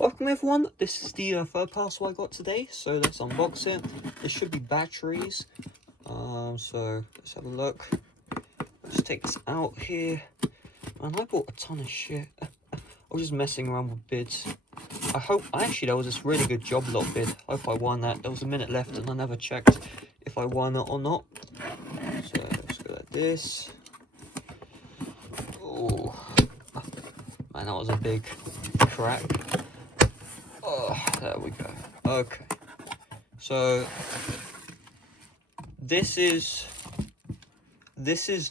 Welcome everyone, this is the third parcel I got today, so let's unbox it. There should be batteries, so let's have a look. Let's take this out here. Man, I bought a ton of shit. I was just messing around with bids. Actually there was this really good job lot bid. I hope I won that. There was a minute left and I never checked if I won it or not. So let's go like this. Oh man, that was a big crack. Oh, there we go. Okay, so this is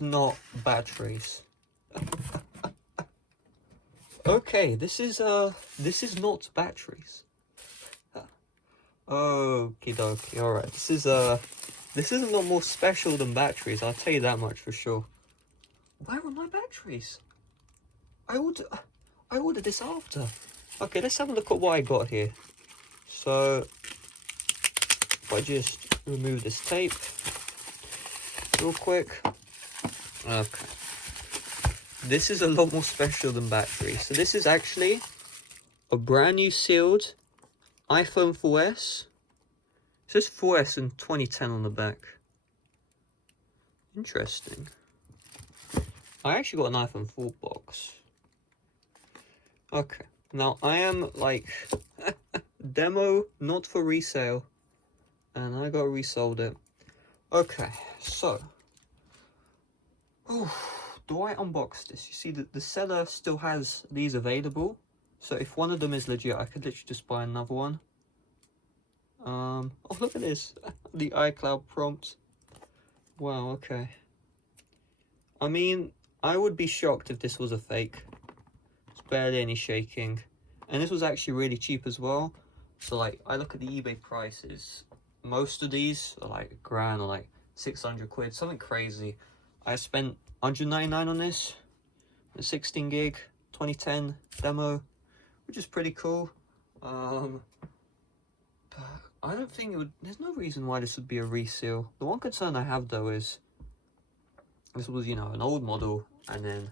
not batteries. Okay, this is not batteries. Okie dokie. All right, this is a lot more special than batteries. I'll tell you that much for sure. Where are my batteries? I ordered this after. Okay, let's have a look at what I got here. So, if I just remove this tape real quick. Okay. This is a lot more special than batteries. So this is actually a brand new sealed iPhone 4S. It says 4S in 2010 on the back. Interesting. I actually got an iPhone 4 box. Okay. Now, I am like, demo, not for resale, and I got resold it. Okay, so, do I unbox this? You see that the seller still has these available, so if one of them is legit, I could literally just buy another one. Oh, look at this, the iCloud prompt. Wow, okay. I mean, I would be shocked if this was a fake. Barely any shaking, and this was actually really cheap as well. So like, I look at the eBay prices, most of these are like £1,000 or like 600 quid, something crazy. I spent 199 on this, a 16 gig 2010 demo, which is pretty cool. But I don't think it would, there's no reason why this would be a reseal. The one concern I have though is this was, you know, an old model, and then,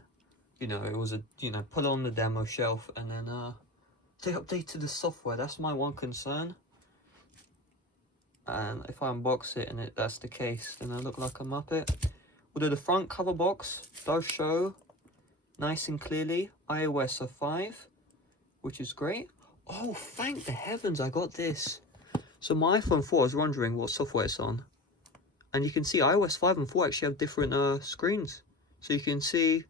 you know, it was put on the demo shelf, and then they updated the software. That's my one concern. And if I unbox it and that's the case, then I look like a muppet. Although the front cover box does show nice and clearly iOS 5, which is great. Oh, thank the heavens I got this. So my iPhone 4, I was wondering what software it's on. And you can see iOS 5 and 4 actually have different screens. So you can see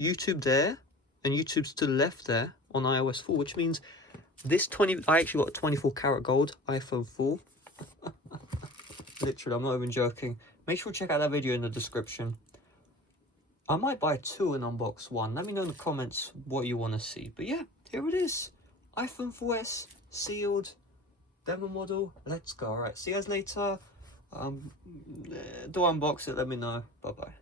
YouTube there, and YouTube's to the left there on iOS 4, which means this I actually got a 24 karat gold iPhone 4. Literally, I'm not even joking. Make sure to check out that video in the description. I might buy two and unbox one. Let me know in the comments what you want to see. But yeah, here it is. iPhone 4S, sealed, demo model. Let's go. Alright, see you guys later. Do I unbox it? Let me know. Bye-bye.